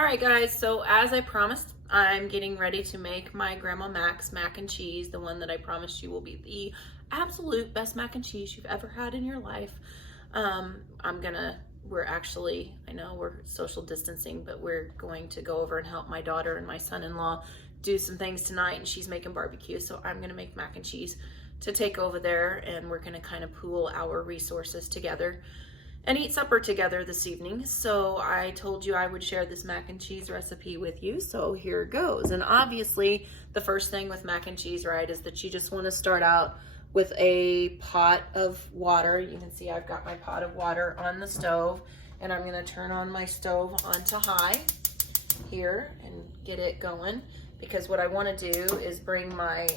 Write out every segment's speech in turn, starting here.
All right, guys, so as I promised, I'm getting ready to make my Grandma Mac's mac and cheese, the one that I promised you will be the absolute best mac and cheese you've ever had in your life. We're actually, I know we're social distancing, but we're going to go over and help my daughter and my son-in-law do some things tonight, and she's making barbecue, so I'm gonna make mac and cheese to take over there, and we're gonna kind of pool our resources together and eat supper together this evening. So I told you I would share this mac and cheese recipe with you, so here goes. And obviously the first thing with mac and cheese, right, is that you just want to start out with a pot of water. You can see I've got my pot of water on the stove, and I'm going to turn on my stove onto high here and get it going, because what I want to do is bring my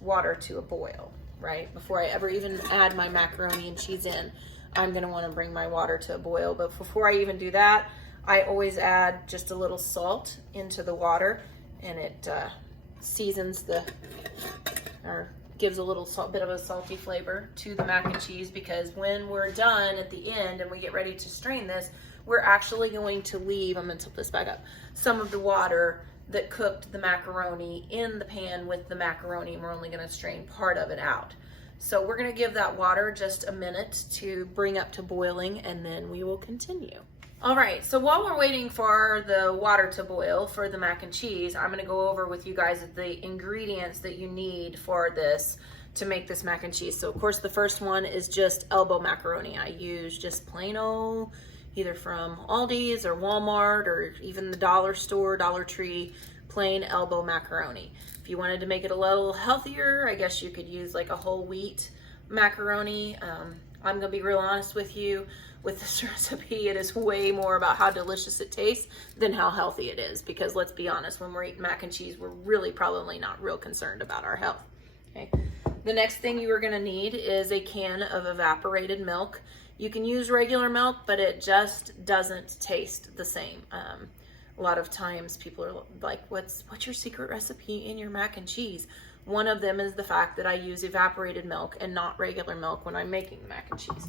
water to a boil, right? Before I ever even add my macaroni and cheese in, I'm gonna wanna bring my water to a boil. But before I even do that, I always add just a little salt into the water, and it seasons or gives a little bit of a salty flavor to the mac and cheese, because when we're done at the end and we get ready to strain this, we're actually going to leave, I'm gonna tilt this back up, some of the water that cooked the macaroni in the pan with the macaroni, and we're only gonna strain part of it out. So we're gonna give that water just a minute to bring up to boiling, and then we will continue. All right, so while we're waiting for the water to boil for the mac and cheese, I'm gonna go over with you guys the ingredients that you need for this to make this mac and cheese. So of course the first one is just elbow macaroni. I use just plain old, either from Aldi's or Walmart or even the dollar store, Dollar Tree, plain elbow macaroni. If you wanted to make it a little healthier, I guess you could use like a whole wheat macaroni. I'm gonna be real honest with you, with this recipe, it is way more about how delicious it tastes than how healthy it is, because let's be honest, when we're eating mac and cheese, we're really probably not real concerned about our health. Okay. The next thing you are gonna need is a can of evaporated milk. You can use regular milk, but it just doesn't taste the same. A lot of times people are like, what's your secret recipe in your mac and cheese? One of them is the fact that I use evaporated milk and not regular milk when I'm making the mac and cheese.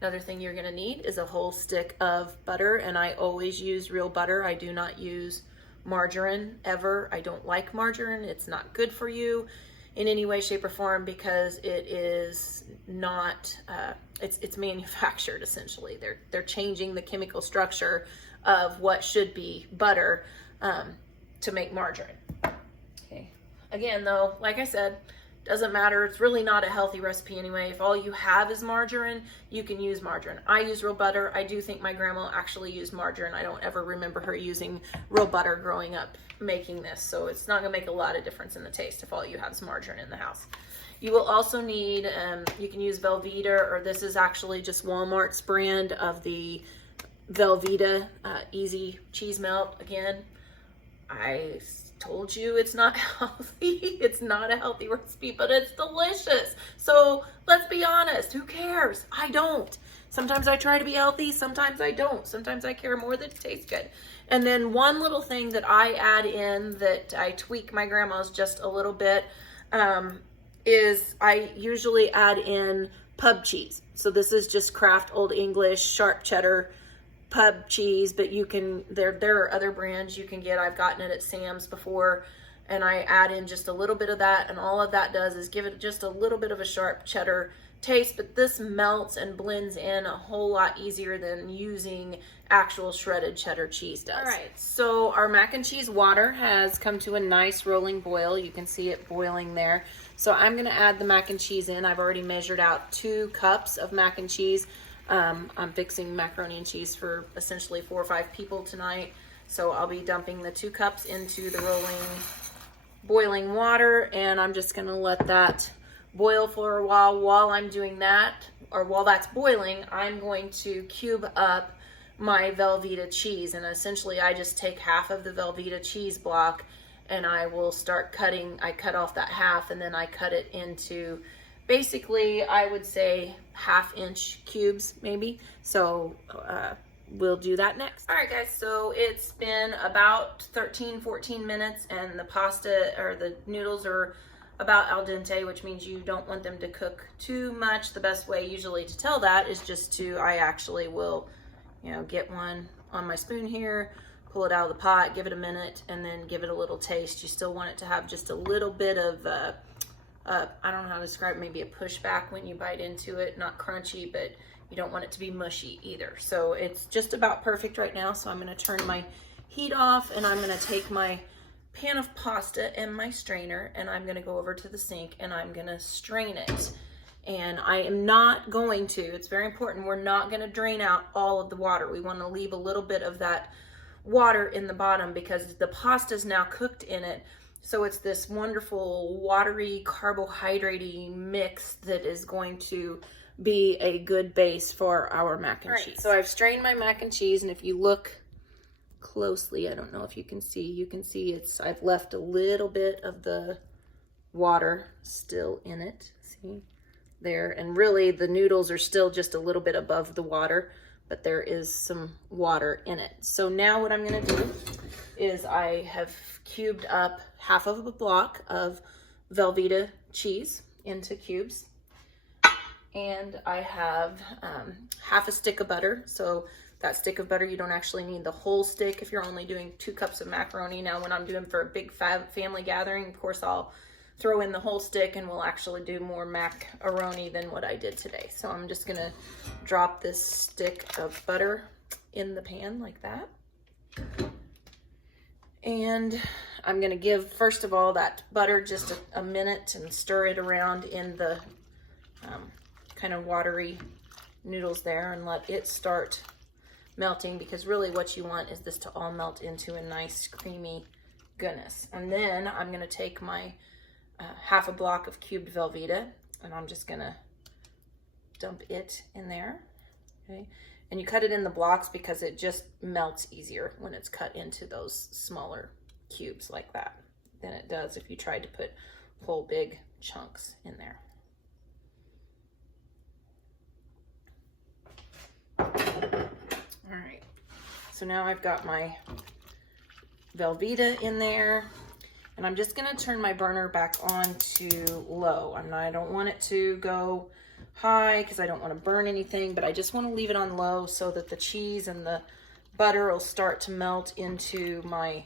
Another thing you're gonna need is a whole stick of butter, and I always use real butter. I do not use margarine ever. I don't like margarine. It's not good for you in any way, shape, or form, because it is not, it's manufactured essentially. They're changing the chemical structure of what should be butter to make margarine. Okay. Again, though, like I said, doesn't matter. It's really not a healthy recipe anyway. If all you have is margarine, you can use margarine. I use real butter. I do think my grandma actually used margarine. I don't ever remember her using real butter growing up making this, so it's not gonna make a lot of difference in the taste if all you have is margarine in the house. You will also need, you can use Velveeta, or this is actually just Walmart's brand of the Velveeta Easy Cheese Melt. Again, I told you it's not healthy. It's not a healthy recipe, but it's delicious. So let's be honest, who cares? I don't. Sometimes I try to be healthy, sometimes I don't. Sometimes I care more that it tastes good. And then one little thing that I add in, that I tweak my grandma's just a little bit, is I usually add in pub cheese. So this is just Kraft Old English sharp cheddar pub cheese, but you can, there are other brands you can get. I've gotten it at Sam's before, and I add in just a little bit of that, and all of that does is give it just a little bit of a sharp cheddar taste, but this melts and blends in a whole lot easier than using actual shredded cheddar cheese does. All right, so our mac and cheese water has come to a nice rolling boil. You can see it boiling there. So I'm gonna add the mac and cheese in. I've already measured out 2 cups of mac and cheese. I'm fixing macaroni and cheese for essentially 4 or 5 people tonight. So I'll be dumping the 2 cups into the boiling water, and I'm just gonna let that boil for a while. While I'm doing that, or while that's boiling, I'm going to cube up my Velveeta cheese, and essentially I just take half of the Velveeta cheese block and I will start cutting. I cut off that half, and then I cut it into, basically I would say 1/2-inch cubes maybe. So we'll do that next. All right guys, so it's been about 13-14 minutes, and the pasta or the noodles are about al dente, which means you don't want them to cook too much. The best way usually to tell that is just to, I actually will, you know, get one on my spoon here, pull it out of the pot, give it a minute, and then give it a little taste. You still want it to have just a little bit of, I don't know how to describe it, maybe a pushback when you bite into it. Not crunchy, but you don't want it to be mushy either. So it's just about perfect right now. So I'm gonna turn my heat off, and I'm gonna take my pan of pasta and my strainer, and I'm gonna go over to the sink, and I'm gonna strain it. And I am not going to, it's very important, we're not gonna drain out all of the water. We wanna leave a little bit of that water in the bottom because the pasta is now cooked in it. So it's this wonderful watery, carbohydrate-y mix that is going to be a good base for our mac and cheese. So I've strained my mac and cheese, and if you look closely, I don't know if you can see I've left a little bit of the water still in it. See there? And really the noodles are still just a little bit above the water, but there is some water in it. So now what I'm gonna do is I have cubed up half of a block of Velveeta cheese into cubes. And I have half a stick of butter. So that stick of butter, you don't actually need the whole stick if you're only doing 2 cups of macaroni. Now when I'm doing for a big family gathering, of course I'll throw in the whole stick, and we'll actually do more macaroni than what I did today. So I'm just gonna drop this stick of butter in the pan like that. And I'm gonna give, first of all, that butter just a minute and stir it around in the kind of watery noodles there, and let it start melting, because really what you want is this to all melt into a nice creamy goodness. And then I'm gonna take my half a block of cubed Velveeta, and I'm just gonna dump it in there, okay? And you cut it in the blocks because it just melts easier when it's cut into those smaller cubes like that than it does if you tried to put whole big chunks in there. All right, so now I've got my Velveeta in there, and I'm just gonna turn my burner back on to low. I don't want it to go high because I don't want to burn anything, but I just want to leave it on low so that the cheese and the butter will start to melt into my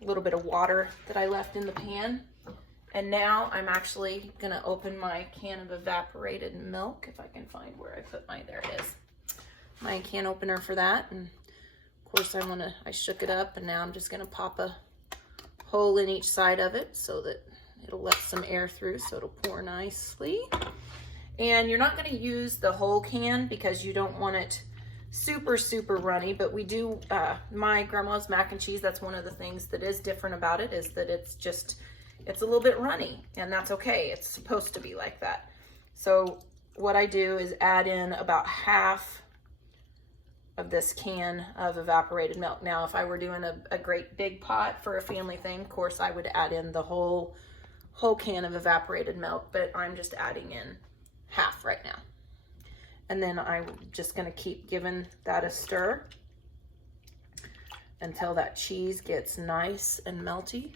little bit of water that I left in the pan. And now I'm actually gonna open my can of evaporated milk, if I can find where I put there it is. My can opener for that. And of course I shook it up, and now I'm just gonna pop a hole in each side of it so that it'll let some air through, so it'll pour nicely. And you're not going to use the whole can because you don't want it super runny, but we do, my grandma's mac and cheese, that's one of the things that is different about it, is that it's a little bit runny, and that's okay. It's supposed to be like that. So what I do is add in about half of this can of evaporated milk. Now, if I were doing a great big pot for a family thing, of course, I would add in the whole can of evaporated milk, but I'm just adding in half right now. And then I'm just gonna keep giving that a stir until that cheese gets nice and melty.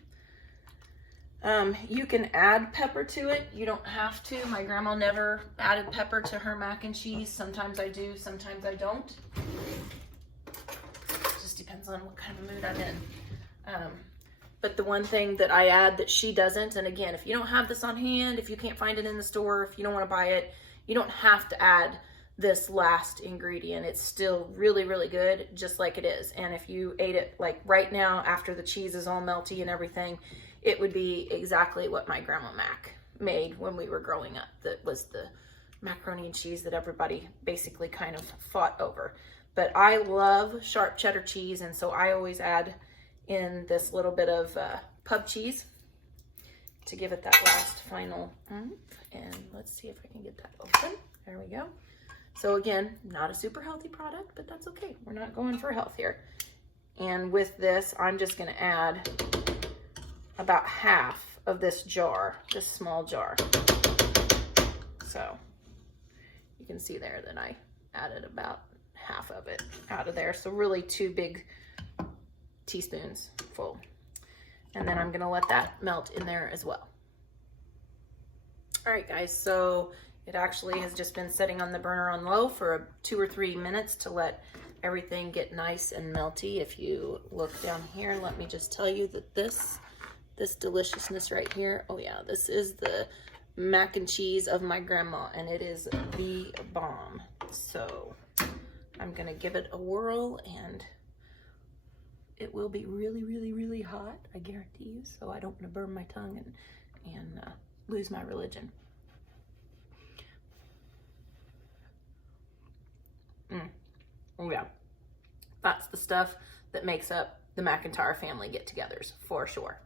You can add pepper to it. You don't have to. My grandma never added pepper to her mac and cheese. Sometimes I do, sometimes I don't. Just depends on what kind of mood I'm in. But the one thing that I add that she doesn't, and again, if you don't have this on hand, if you can't find it in the store, if you don't want to buy it, you don't have to add this last ingredient. It's still really good, just like it is. And if you ate it like right now, after the cheese is all melty and everything, it would be exactly what my grandma Mac made when we were growing up. That was the macaroni and cheese that everybody basically kind of fought over. But I love sharp cheddar cheese, and so I always add in this little bit of pub cheese to give it that last final and let's see if I can get that open. There we go. So again, not a super healthy product, but that's okay. We're not going for health here. And with this, I'm just gonna add about half of this jar, this small jar. So you can see there that I added about half of it out of there. So really 2 big teaspoons full. And then I'm gonna let that melt in there as well. All right, guys, so it actually has just been sitting on the burner on low for 2 or 3 minutes to let everything get nice and melty. If you look down here, let me just tell you that this deliciousness right here, oh yeah, this is the mac and cheese of my grandma, and it is the bomb. So I'm gonna give it a whirl, and it will be really, really, really hot, I guarantee you, so I don't want to burn my tongue and lose my religion. Oh yeah, that's the stuff that makes up the McIntyre family get-togethers, for sure.